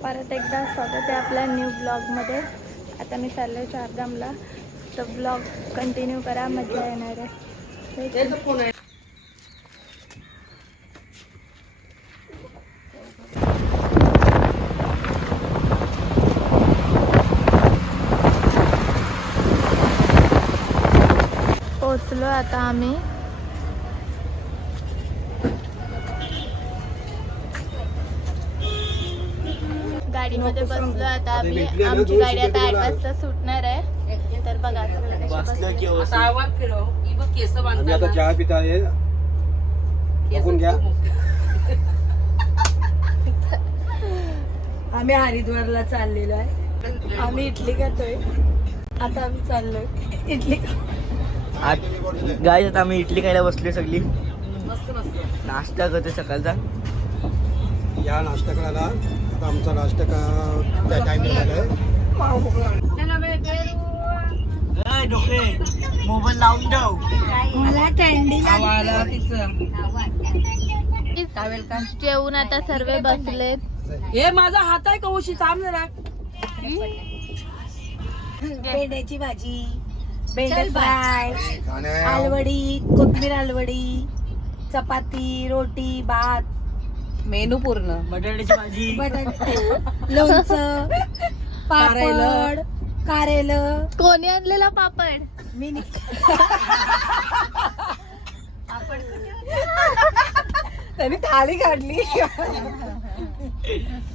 परत एकदा स्वागत आहे आपल्या न्यू ब्लॉगमध्ये. आता मी चाललोय चारधामला, तर ब्लॉग कंटिन्यू करा, मजा येणार आहे. पोचलो आता आम्ही. गाडीमध्ये बसलो आता आम्ही. आमची गाडी आता 8 वाजता सुटणार आहे. तर बघा आता चहा पिता आहे, बघून घ्या. आम्ही हरिद्वारला चाललेलो आहे. आम्ही इडली खातोय. आता आम्ही चाललोय इडली. गाईस आता आम्ही इडली खायला बसलोय सगळी. नाश्ता करतोय सकाळचा. या नाश्ता करायला. आता आमचा नाश्ता का टाइम झालाय. मोबाईल लावून ठेव. मला कॅन्डी जेवून आता सर्व बसलेत. हे माझा हात आहे कवशी, थांब जरा. भेंड्याची भाजी, भेंडे फ्राय, आलवडी, कोथिंबीर आलवडी, चपाती, रोटी, भात, मेनू पूर्ण. बटाट्याची भाजी, लोणचं, पापड, कारेलं. कोणी आणलेला पापड? मी त्यांनी थाळी काढली.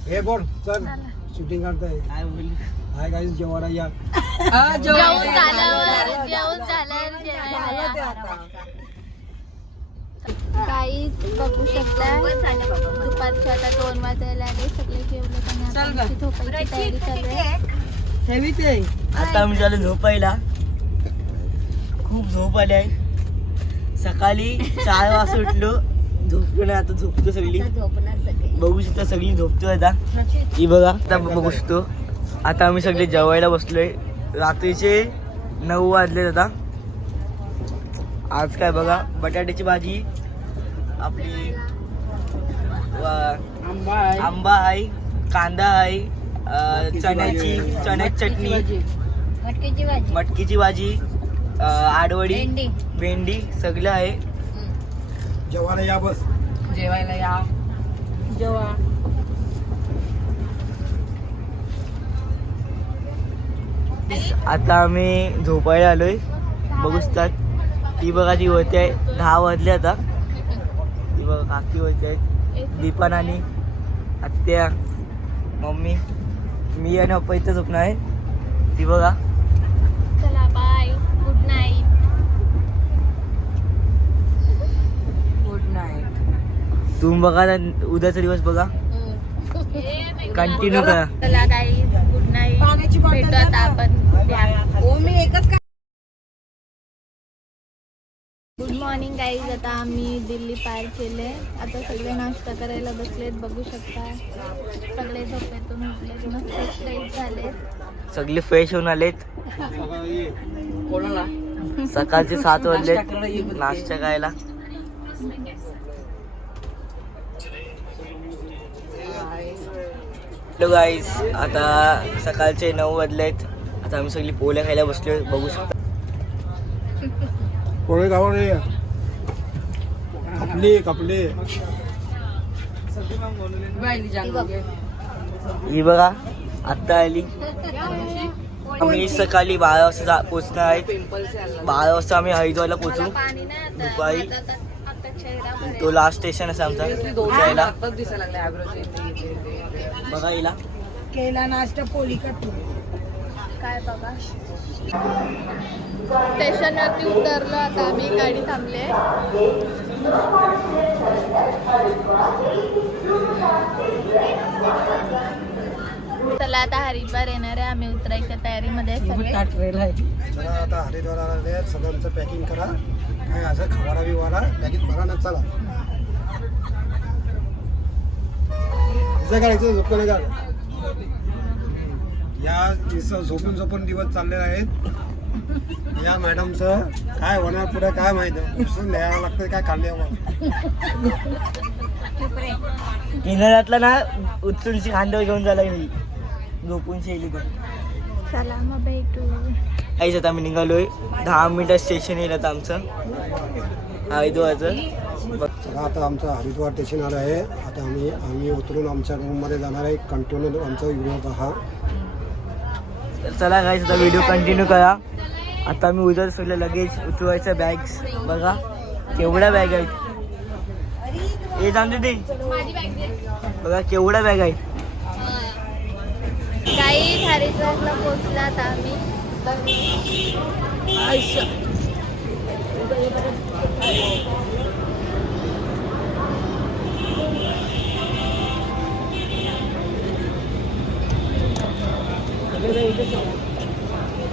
हे बोल चल, शूटिंग काढताय. हाय गाईस, जेवायला या. जेवून झाल्यावर काहीच बघू शकता. दुपारच्या आता 2 वाजायला आले. सगळे जेवले पण झोपायची तयारी चालू आहे. आता आम्ही झालो झोपायला. खूप झोप आली आहे. सकाळी 4 वाजता उठलो, झोपलो नाही. आता झोपतो सगळी. बघू शकता सगळी झोपतो आता. ही बघा आता बघू शकतो. आता आम्ही सगळे जेवायला बसलोय. रात्रीचे 9 वाजले. आता आज काय बघा, बटाट्याची भाजी, आपली आंबा आहे, कांदा आहे, चण्याची चटणी, मटकीची भाजी, आडवडी, भेंडी सगळं आहे. जेवायला या. बस जेवायला या. जेवा. आता आम्ही झोपायला आलोय. बघू शकतात. ती बघा ती होते आहे. 10 वाजले आता. ती बघा काकी होते आहे, दीपन आणि आत्या, मम्मी, मी आणि पप्पा इथं झोपणार आहे. ती बघा. चला bye, good night. Good night. तुम्ही बघा उद्याचा दिवस बघा, कंटिन्यू करा. चला गाईज, गुड नाईट. भेटू आता आपण. मी एकच. Good morning guys. आता आम्ही दिल्ली पार केले. आता सगळे नाश्ता करायला बसलेत. बघू शकता सगळे झोपेतून उठलेत, मस्त फ्रेश झालेत. सगळे फ्रेश होऊन आलेत. सकाळचे 7 वाजलेत नाश्ता करायला. हॅलो गाईज, आता सकाळचे 9 वाजलेत. आता आम्ही सगळी पोळ्या खायला बसलोय. बघू शकता. पोळे गावाला कपडे ही बघा आत्ता आली. आम्ही सकाळी 12 वाजता पोचणार आहे. 12 वाजता आम्ही हरिद्वारला पोचू. दुपारी तो लास्ट स्टेशन असा आमचा जायला. बघा हिला केला नाश्ता, पोळी करतो. काय बघा, स्टेशनवरती उतरलो. आता आम्ही गाडी थांबले. चला आता हरिद्वार येणार आहे. आम्ही उतरायच्या तयारीमध्ये सगळे. चला आता हरिद्वार आले. सगळ्यांचं पॅकिंग करा. काय असं खवारा बिवारा पॅकिंग भरा ना. चला पिझ्झा करायचं झोपून का या झोपून झोपून दिवस चाललेले आहेत. या मॅडमचं काय होणार पुढे काय माहिती उचलून लिहावं लागतं काय खाल्ल्यावर. किनाऱ्यातला ना उचलूनशी खांद्यावर घेऊन झाला मी झोपून शेली पण. चला मग भेटू. काहीच आता आम्ही निघालोय 10 मिनिटात स्टेशन येईल आता आमचं हरिद्वारचं. चला आता आमचं हरिद्वार स्टेशन आलं आहे. आता आम्ही उतरून आमच्या रूममध्ये जाणार आहे. कंटिन्यू आमचा व्हिडिओ पहा. तर चला काहीच आता व्हिडिओ कंटिन्यू करा. आता मी उद्या सगळं लगेज उचलवायचं. बॅग्स बघा केवढ्या बॅग आहेत. हे सांगते ते बघा केवढ्या बॅग आहेत. काही हरिद्वारला पोहोचलात आम्ही.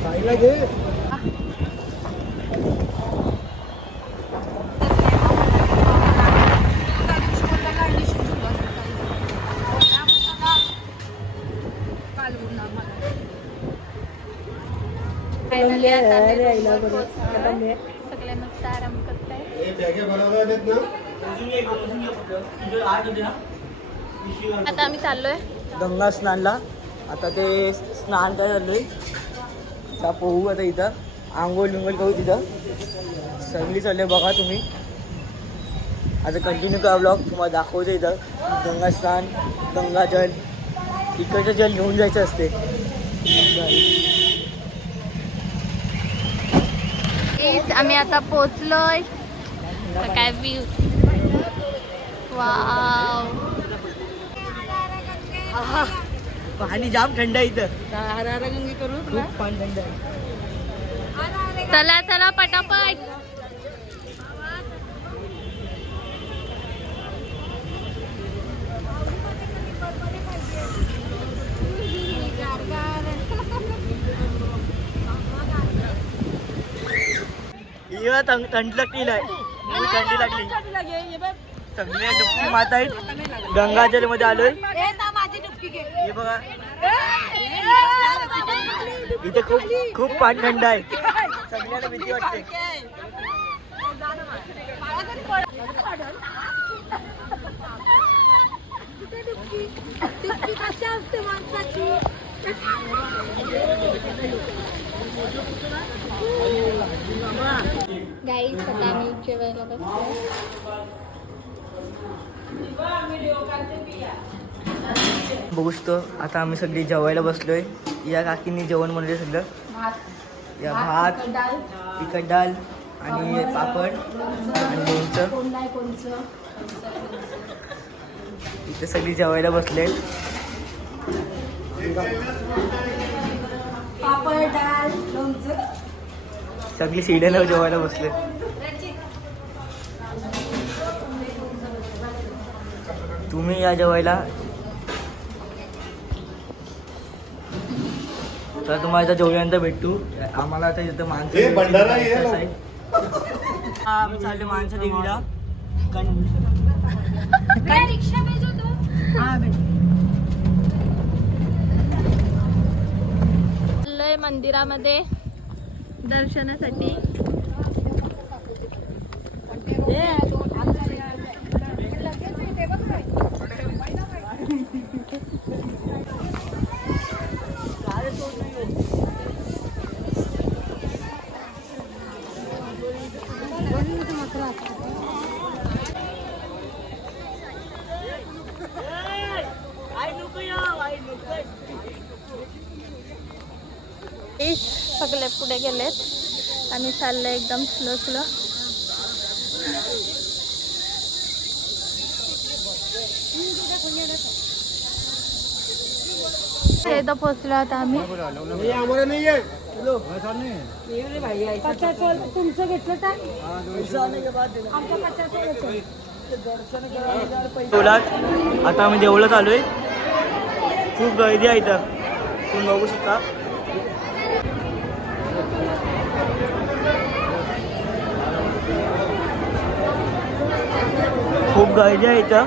खायला घे. फायनली आता सगळे मस्त आराम करताय. हे बॅगे बनवल्या आहेत ना. आता आम्ही चाललोय गंगा स्नानला. आता ते स्नान काय चाललोय आता पोहू. आता इथं आंघोळ बिंघोळ करू. तिथं सगळी चालले बघा तुम्ही. आता कंटिन्यू करा ब्लॉग. तुम्हाला दाखवतो इथं गंगा स्नान गंगाजल. इकडचं जल घेऊन जायचं असते. आम्ही आता पोहोचलोय. काय व्ह्यू. वाव पाणी जाम थंड आहे इथं. खूप पाणी थंड आहे. चला चला पटापट. थंड लागली नाही. थंडी लागली. सगळे डुबकी मात आहेत. गंगाजल मध्ये आलोय. हे बघा इथे खूप पाणी थंड आहे. सगळ्यांना भीती वाटते. गाईस आता आम्ही जेवायला बसलोय. बघू शकतो आता आम्ही सगळी जेवायला बसलोय. या काकींनी जेवण बनवले सगळं. या भात तिखट डाळ आणि पापड आणि लोणचं. इथे सगळी जेवायला बसले. पापड डाळ लोणचं. सगळी सीड्याला जेवायला बसले. तुम्ही या जेवायला. तर तुम्हाला आता जेवल्यानंतर भेटू. आम्हाला आता इथं माणसं आम्ही चाललो माणसं देवीला. चाललोय मंदिरामध्ये दर्शनासाठी. सगळे पुढे गेलेत. आम्ही चाललोय एकदम स्लो स्लो. इथं पोहोचलो आता आम्ही. आम्हाला नाही आहे. तुमचं घेतलं तर आता आम्ही देवळात आलोय. खूप गर्दी आहे इथं तुम्ही बघू शकता. खूप गर्दी आहे इथं.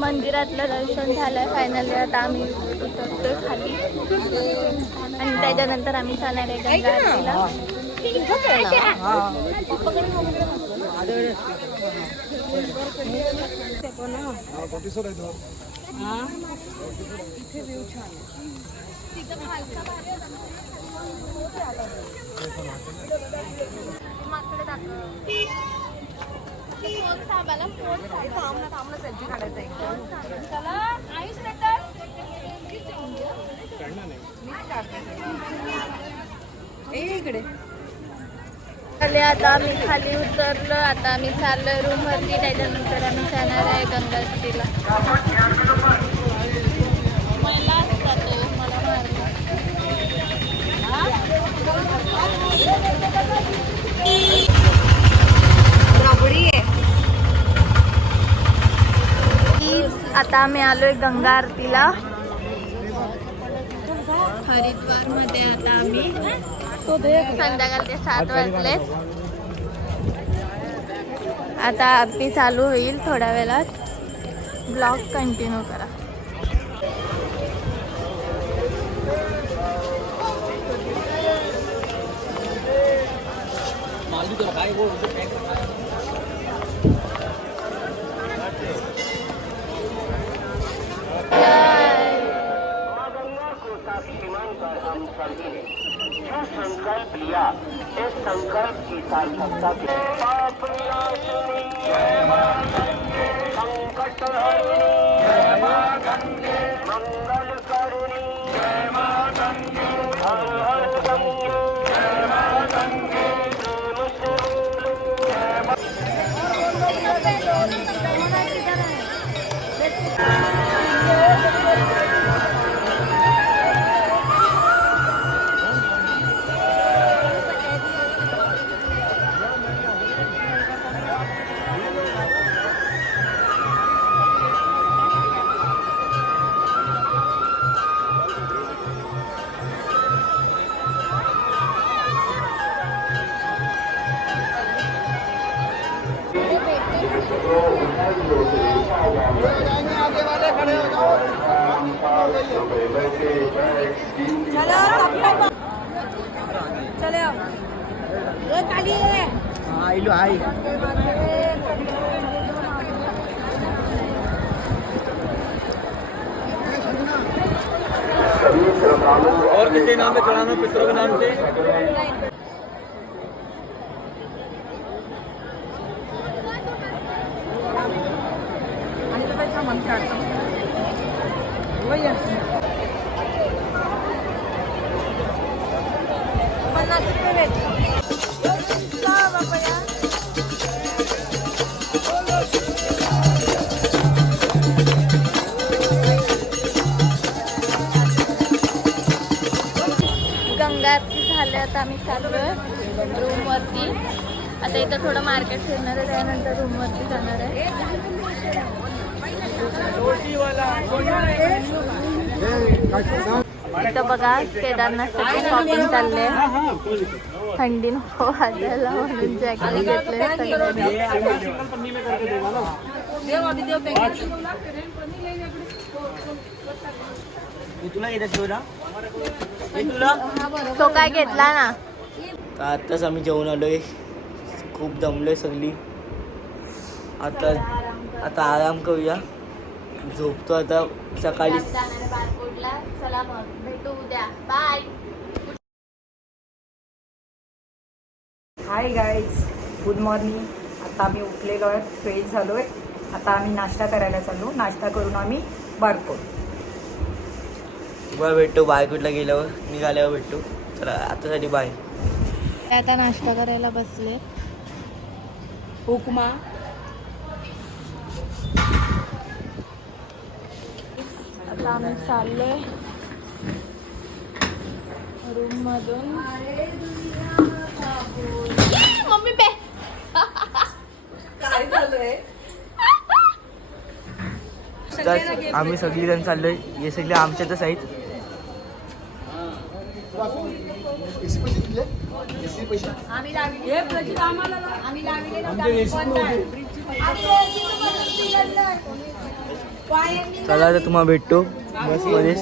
मंदिरातलं दर्शन झालंय फायनली. आता आम्ही उतरतोय खाली आणि त्याच्यानंतर आम्ही जाणार आहे गंगा आरतीला. इकडे आता आम्ही खाली उतरलो. आता आम्ही चाललोय रूम वरती. त्याच्यानंतर आम्ही जाणार आहे गंगा आरतीला. मला जातो, मला मारला. आता आम्ही आलोय गंगा आरतीला हरिद्वार मध्ये. आता आम्ही संध्याकाळचे 7 वाजले. आता आरती चालू होईल थोड्या वेळात. ब्लॉग कंटिन्यू करा. संकल्प लिया इस संकल्प की सार्थकता के संकट मंगल करुणी हर हर गंगे और किसी नाम पे चढ़ाना पितरों के नाम से। गंगा आरती झाले. आता आम्ही चाललोय रूम वरती. आता इथं थोडं मार्केट फिरणार आहे. त्यानंतर रूम वरती जाणार आहे. इथं बघा केदारनाथसाठी शॉपिंग चालले. थंडी नको वाजायला म्हणून जॅकेट घेतले तुला येतात तुला तो काय घेतला ना. तर आत्ताच आम्ही जेवण आलोय. खूप दमलोय सगळी. आता आराम करूया. झोपतो आता. सकाळी चला मग भेटू उद्या. Bye. Hi guys, good morning. आता आम्ही उठलेलो आहे, फ्रेश झालो आहे. आता आम्ही नाश्ता करायला चाललो. नाश्ता करून आम्ही बारको बरं भेटतो. बायकोटला गेल्यावर निघाल्यावर भेटतो. चला आतासाठी बाय. आता नाश्ता करायला बसले. उपमा आता आम्ही चाललोय रूम मधून. मम्मी पे काय झालंय. आम्ही सगळी जण चाललोय. हे सगळे आमच्यातच आहेत. चला तर तुम्हाला भेटतो बसमध्ये.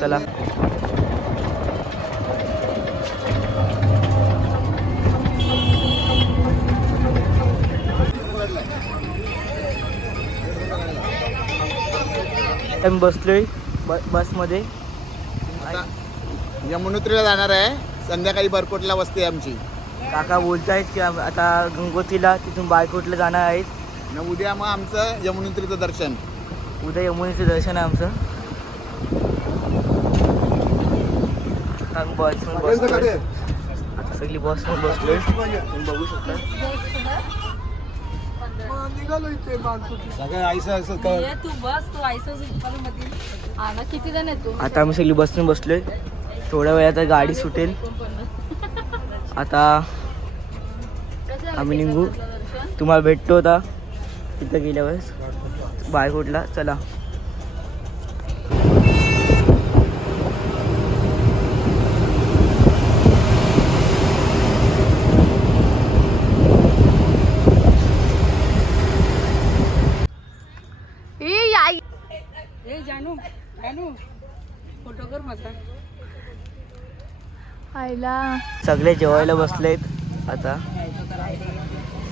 चला. आम्ही बसलोय बसमध्ये. यमुनोत्रीला जाणार आहे. संध्याकाळी बरकोटला वस्ती आहे आमची. काका बोलतायत की आता गंगोत्रीला तिथून बायकोटला जाणार आहेत. आणि उद्या मग आमचं यमुनोत्रीचं दर्शन. उद्या यमुनेचं दर्शन आहे आमचं. बसमध्ये बसलोय. आता सगळी बसमध्ये बसलोय. तुम्ही बघू शकता. सगळं आईचं असं कर. किती जण येतो? आता आम्ही सगळी बसून बसलोय. थोड्या वेळात गाडी सुटेल. आता आम्ही निघू. तुम्हाला भेटतो आता तिथं गेल्यावर बायकोटला. चला. आईला सगळे जेवायला बसलेत. आता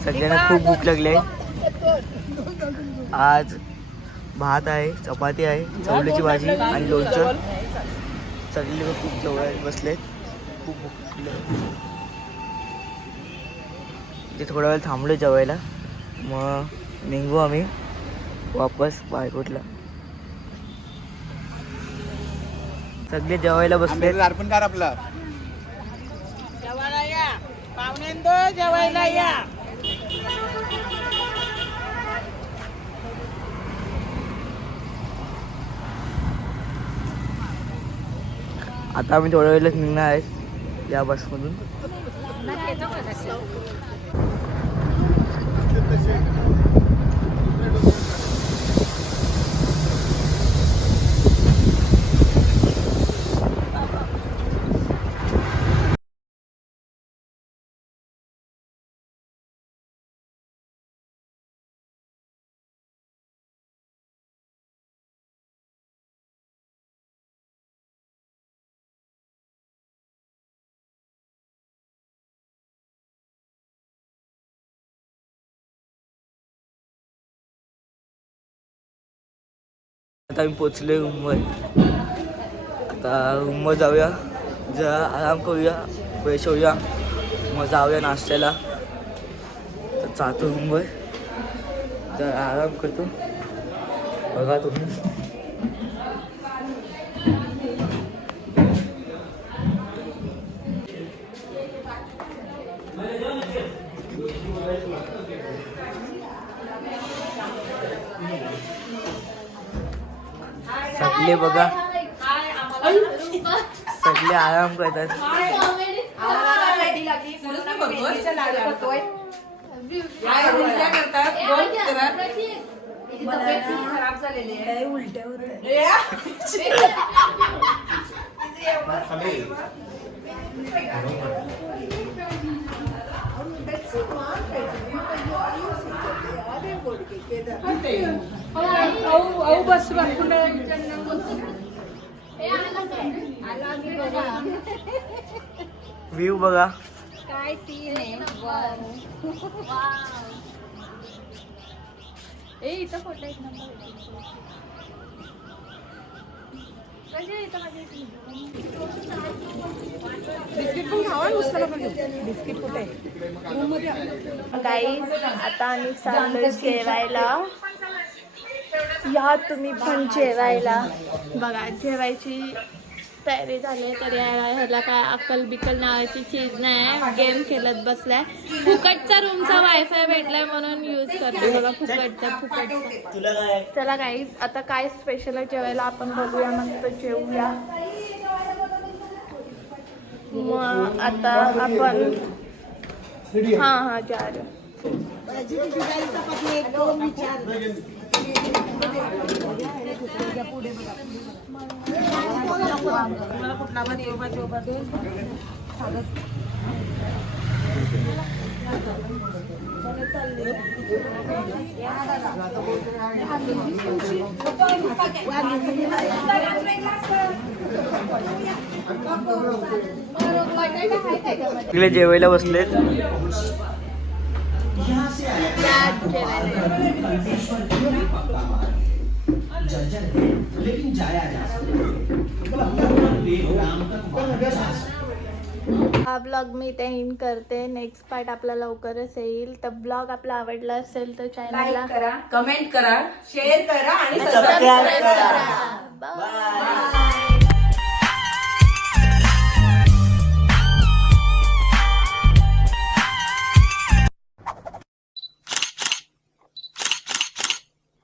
सगळ्यांना खूप भूक लागली आहे. आज भात आहे, चपाती आहे, चवळीची भाजी आणि लोणचं. सगळे लोक खूप जेवायला बसलेत. खूप भूक लागली. ते थोडा वेळ थांबलो जेवायला. मग निघू आम्ही वापस बायकोटला. सगळे जेवायला बसलेत. अर्पण कर आपलं. जेवायला या पाहुण्यांदो, जेवायला या. आता आम्ही थोड्या वेळेलाच निघणार आहेत या बसमधून. आता आम्ही पोचलोय मुंबई. आता मुंबई जाऊया, जरा आराम करूया, फ्रेश होऊया, मग जाऊया नाश्त्याला. तर जातो मुंबई, जरा आराम करतो. बघा तुम्ही. सगळे बघा, सगळे आराम करतात. व्ह्यू बघा. काय सीन आहे. ए इथं फोटो एक नंबर. गाईज आता आम्ही चाललोय जेवायला. या तुम्ही पण जेवायला. बघा जेवायची तयारी झाली. तर ह्याला काय अक्कल बिकल नावाची चीज नाही. गेम खेळत बसलाय. फुकटचा रूमचा वायफाय भेटलाय म्हणून यूज करते. बघा फुकटचा. तुला काय? चला गाईज आता काय स्पेशल आहे जेवायला आपण बघूया. मस्त जेवूया. मग आता आपण हा जा रहे. तिकडे जेवायला बसलेत. हा ब्लॉग मी इथे एंड करते. नेक्स्ट पार्ट आपला लवकरच येईल. तर ब्लॉग आपला आवडला असेल तर चॅनलला करा, कमेंट करा, शेअर करा आणि सबस्क्राईब करा. बाय.